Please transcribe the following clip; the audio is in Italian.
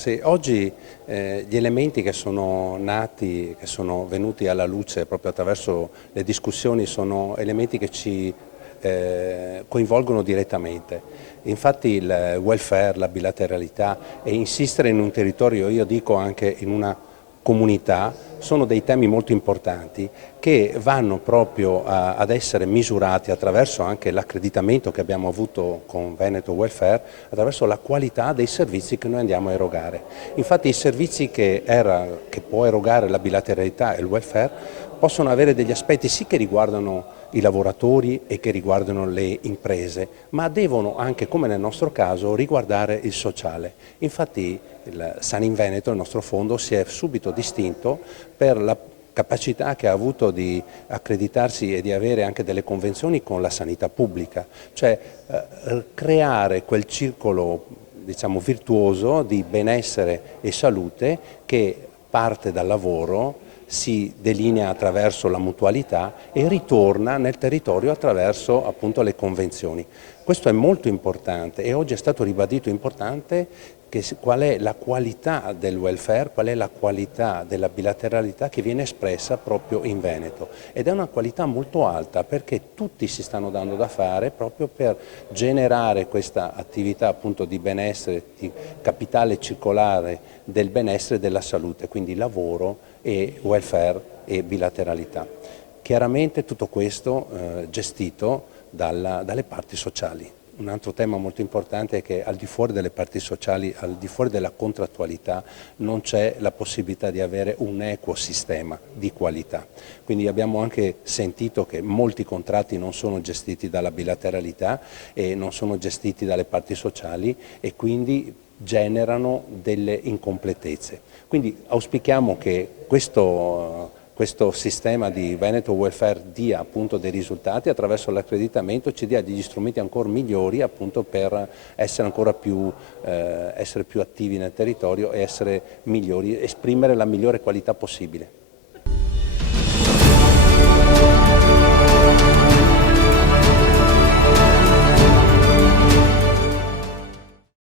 Sì, oggi gli elementi che sono nati, che sono venuti alla luce proprio attraverso le discussioni, sono elementi che ci coinvolgono direttamente. Infatti il welfare, la bilateralità e insistere in un territorio, io dico anche in una comunità, sono dei temi molto importanti che vanno proprio ad essere misurati attraverso anche l'accreditamento che abbiamo avuto con Veneto Welfare, attraverso la qualità dei servizi che noi andiamo a erogare. Infatti i servizi che può erogare la bilateralità e il welfare possono avere degli aspetti sì che riguardano i lavoratori e che riguardano le imprese, ma devono anche, come nel nostro caso, riguardare il sociale. Infatti il San in Veneto, il nostro fondo, si è subito distinto per la capacità che ha avuto di accreditarsi e di avere anche delle convenzioni con la sanità pubblica, cioè creare quel circolo, diciamo, virtuoso di benessere e salute che parte dal lavoro, si delinea attraverso la mutualità e ritorna nel territorio attraverso appunto le convenzioni. Questo è molto importante e oggi è stato ribadito importante qual è la qualità del welfare, qual è la qualità della bilateralità che viene espressa proprio in Veneto, ed è una qualità molto alta perché tutti si stanno dando da fare proprio per generare questa attività appunto di benessere, di capitale circolare del benessere e della salute, quindi lavoro e welfare e bilateralità. Chiaramente tutto questo gestito dalle parti sociali. Un altro tema molto importante è che al di fuori delle parti sociali, al di fuori della contrattualità, non c'è la possibilità di avere un equo sistema di qualità. Quindi abbiamo anche sentito che molti contratti non sono gestiti dalla bilateralità e non sono gestiti dalle parti sociali e quindi generano delle incompletezze. Quindi auspichiamo che questo sistema di Veneto Welfare dia appunto dei risultati attraverso l'accreditamento, ci dia degli strumenti ancora migliori appunto per essere ancora essere più attivi nel territorio e essere migliori, esprimere la migliore qualità possibile.